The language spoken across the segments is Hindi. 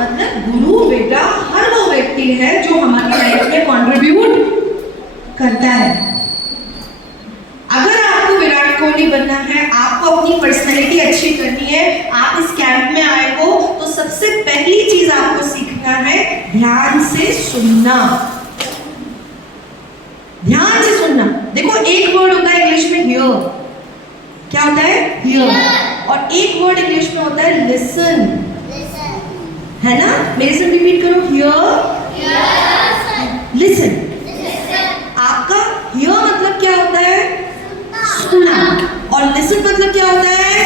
मतलब गुरु बेटा हर वो व्यक्ति है जो हमारी लाइफ में कंट्रीब्यूट करता है। अगर आपको विराट कोहली बनना है, आपको अपनी पर्सनैलिटी अच्छी करनी है, आप इस कैंप में आए हो, तो सबसे पहली चीज आपको सीखना है ध्यान से सुनना। ध्यान से सुनना। देखो एक वर्ड होता है इंग्लिश में हियर, क्या होता है हियर, और एक वर्ड इंग्लिश में होता है लिसन, है ना? मेरे से रिपीट करो, हियर लिसन। आपका हियर मतलब क्या होता है? सुनना, और लिसन मतलब क्या होता है?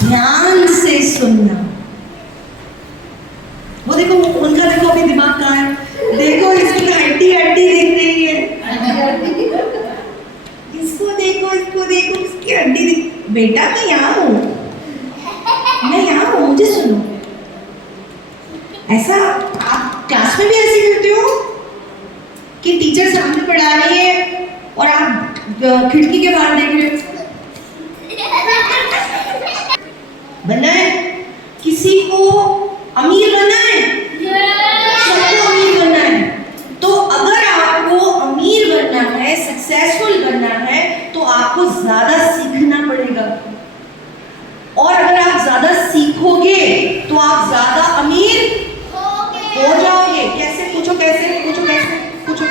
ध्यान से सुनना। वो देखो उनका, देखो अभी दिमाग कहाँ है, देखो इसकी हड्डी हड्डी देख रही है, इसको देखो, इसको देखो, इसकी हड्डी देख। बेटा मैं यहाँ हूँ, मैं यहाँ हूँ, मुझे सुनो। ऐसा आप क्लास में भी ऐसे करते हो कि टीचर सामने पढ़ा रही है और आप खिड़की के बाहर देख रहे हो? बनना है किसी को अमीर बनना है, सबको अमीर बनना है। तो अगर आपको अमीर बनना है, सक्सेसफुल बनना है, तो आपको ज्यादा सीखना पड़ेगा, और अगर आप ज्यादा सीखोगे तो आप ज्यादा अमीर हो जाओगे। कैसे? पूछो कैसे, पूछो कैसे, पूछो।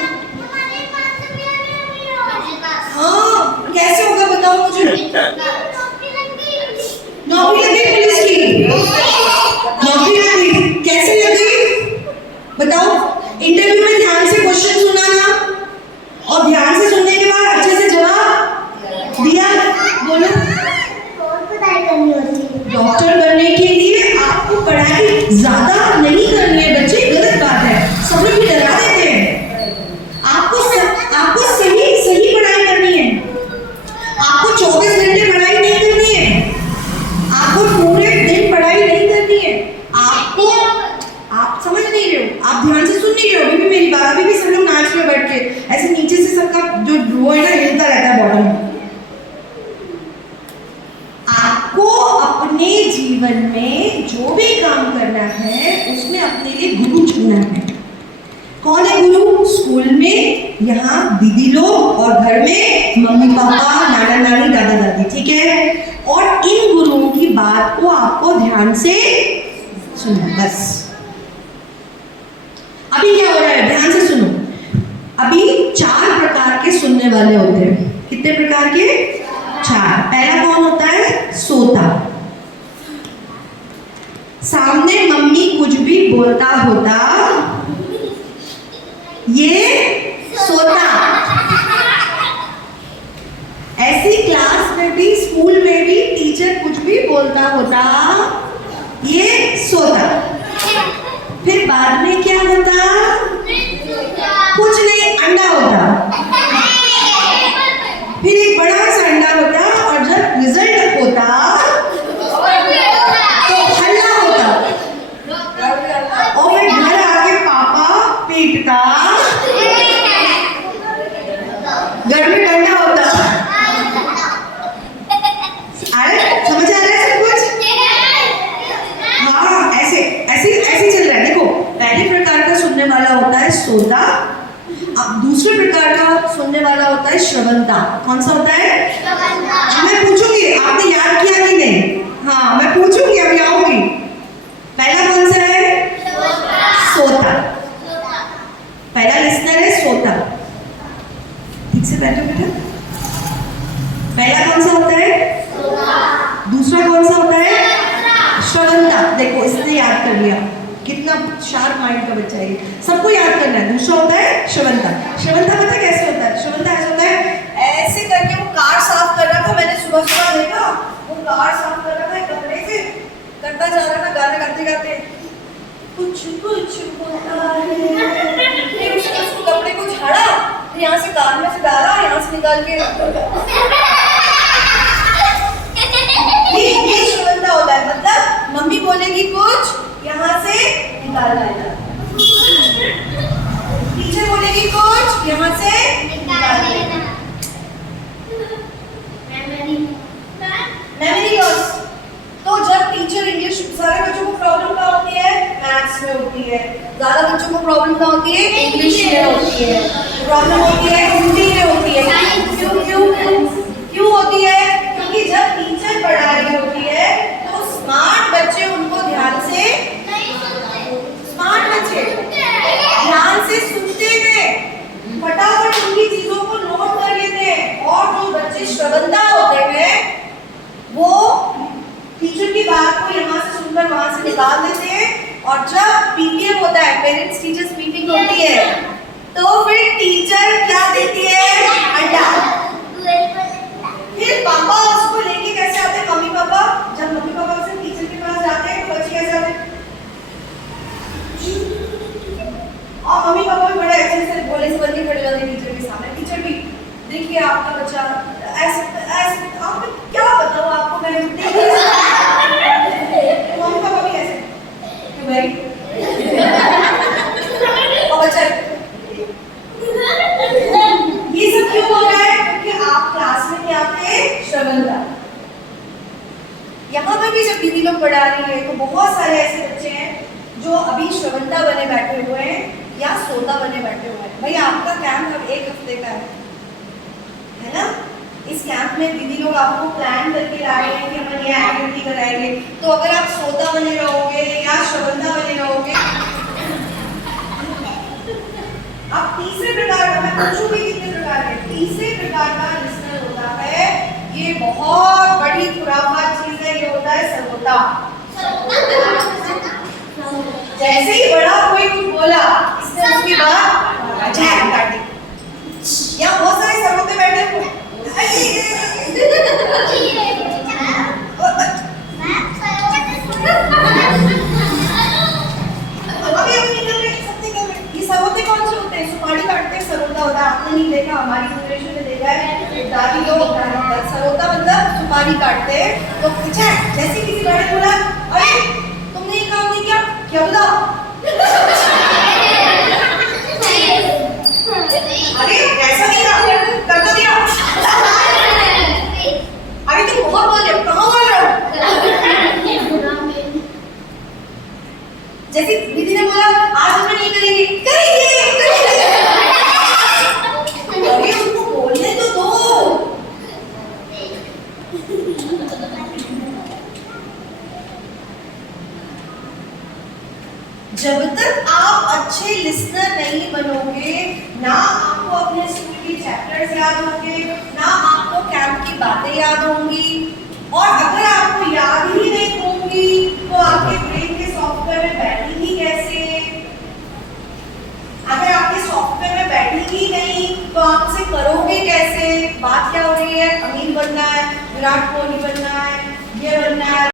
हाँ कैसे होगा बताओ मुझे। नौकरी लगी पुलिस की, नौकरी लगी, कैसे लगी बताओ? इंटरव्यू में ध्यान से क्वेश्चन सुना ना, और ध्यान से सुनने के बाद अच्छे से जवाब दिया। बोलो। डॉक्टर बनने के लिए आपको पढ़ाई ज्यादा नहीं करनी है बच्चे, गलत बात है, सब लोग भी डरा देते हैं। आपको सही पढ़ाई करनी है। आपको 24 घंटे पढ़ाई नहीं करनी है, आपको पूरे दिन पढ़ाई नहीं करनी है। आपको, आप समझ नहीं रहे हो, आप ध्यान से सुन नहीं रहे हो। अभी भी मेरी बात, अभी भी सब लोग नाच में बैठ के ऐसे नीचे से सबका जो वो है ना हिलता रहता है बॉटम। आपको अपने जीवन में जो भी काम करना है उसमें अपने लिए गुरु चुनना है। कौन है गुरु? स्कूल में यहाँ दीदी लोग, और घर में मम्मी पापा, नाना नानी, दादा दादी, ठीक है? और इन गुरुओं की बात को आपको ध्यान से सुनना, बस। अभी क्या हो रहा है, ध्यान से सुनो। अभी 4 प्रकार के सुनने वाले होते हैं। कितने प्रकार के? 4। पहला कौन होता है? सोता। सामने मम्मी कुछ भी बोलता होता, ये सोता। ऐसी क्लास में भी, स्कूल में भी टीचर कुछ भी बोलता होता, ये सोता। फिर बाद में क्या होता? कुछ नहीं, अंडा होता। फिर एक बड़ा सा अंडा होता, और जब रिजल्ट होता तो हल्ला होता, और फिर घर आके पापा पीटता, घर में डंडा होता। अरे समझ आ रहा है सब कुछ? हाँ, ऐसे चल रहा है। देखो पहले प्रकार का सुनने वाला होता है सोता, अब दूसरे प्रकार का सुनने वाला होता है श्रवणता। कौन सा होता है? श्रवणता। मैं पूछूंगी, आपने याद किया कि नहीं? हाँ मैं पूछूंगी, अभी आऊंगी। पहला कौन सा है? सोता। पहला लिसनर है सोता। ठीक से बैठो बेटा। पहला कौन सा होता है? दूसरा कौन सा होता है? श्रवणता। देखो इसने याद कर लिया, कितना शार्प माइंड का बच्चा है। सबको याद करना है। दूसरा होता है श्रवणता। श्रवणता पता कैसे होता है? श्रवणता ऐसा होता है, ऐसे करके वो कार साफ कर रहा था, मैंने सुबह सुबह देखा, वो कार साफ कर रहा था कपड़े से, करता जा रहा था गाना गाते गाते, कुछ कुछ होता है। फिर उसने उस कपड़े को झाड़ा, फिर यहाँ से कार में से डाला, यहाँ से निकाल के ये श्रवणता होता है। मतलब मम्मी बोलेगी कुछ, यहाँ से निकाल लेना, टीचर बोलेगी कुछ, यहाँ से निकाल लेना। Memory loss. तो जब टीचर इंग्लिश, सारे बच्चों को प्रॉब्लम क्या होती है? मैथ्स। मैथ्स में होती है, ज्यादा बच्चों को प्रॉब्लम क्या होती है, इंग्लिश में होती है, प्रॉब्लम होती है हिंदी में होती है। क्यों क्यों क्यों होती है? क्योंकि जब टीचर पढ़ा रही होती है तो स्मार्ट बच्चे उनको ध्यान से सुनते थे, फटाफट उनकी चीजों को नोट कर लेते हैं। और जो बच्चे श्रवंता होते हैं वो टीचर की बात को यहाँ से सुनकर वहां से निकाल देते हैं। और जब पीटीएम होता है, पेरेंट्स टीचर्स मीटिंग होती है, तो फिर टीचर क्या देती है, अड्डा। फिर पापा उसको लेके कैसे आते हैं, मम्मी पापा, जब मम्मी पापा से टीचर के पास जाते हैं तो बच्चे कैसे आते हैं, और मम्मी पापा भी बड़े अच्छे से बोले से बन के खड़े होते हैं टीचर के सामने। टीचर भी, देखिए आपका बच्चा ऐसे ऐसे, आप क्या बताऊं आपको, मैंने देखिए मम्मी पापा भी ऐसे कि भाई और बच्चा ये सब क्यों हो रहा है? क्योंकि आप क्लास में क्या थे, श्रवणता। यहाँ पर भी जब दीदी लोग पढ़ा रही है तो बहुत सारे ऐसे बच्चे हैं जो अभी श्रवणता बने बैठे हुए हैं या श्रोता बने बैठे हुए हैं। भाई आपका कैंप अब 1 हफ्ते का है ना? इस कैंप में दीदी लोग आपको प्लान करके लाए हैं कि हम ये एक्टिविटी कराएंगे। तो अगर आप श्रोता बने रहोगे या श्रवणता बने रहोगे, अब तीसरे प्रकार का, मैं पूछूंगी कितने प्रकार के, तीसरे प्रकार का लिसनर होता है। ये बहुत बड़ी खुराफात चीज है, ये होता है सर्वोता। जैसे ही बड़ा कोई कुछ बोला, इसने उसकी बात झैक काट दी। यहाँ बहुत सारे सर्वोते बैठे हुए, ये सर्वोते कौन से होते हैं? सुपारी काटते हैं सर्वोता होता है। आपने नहीं देखा, हमारी जनरेशन ने देखा है, दादी लोग सर्वोता मतलब सुपारी काटते हैं। तो जैसे किसी बड़े बोला, अरे तुमने ये काम नहीं किया, क्या बोला? अरे ऐसा नहीं था, कर तो दिया। अरे तुम बहुत बोल रहे हो, कहाँ बोल रहे हो? जैसे दीदी ने बोला, आज हम नहीं करेंगे, करेंगे। अरे उनको बोलने तो दो। जब तक आप अच्छे लिसनर नहीं बनोगे, ना आपको अपने स्कूल के चैप्टर्स याद होंगे, ना आपको कैंप की बातें याद होंगी। और अगर आपको याद ही नहीं होंगी तो आपके ब्रेन के सॉफ्टवेयर में बैठेंगी कैसे? अगर आपके सॉफ्टवेयर में बैठेंगी नहीं तो आप उसे करोगे कैसे? बात क्या हो रही है, अमीर बनना है, विराट कोहली बनना है, ये बनना है।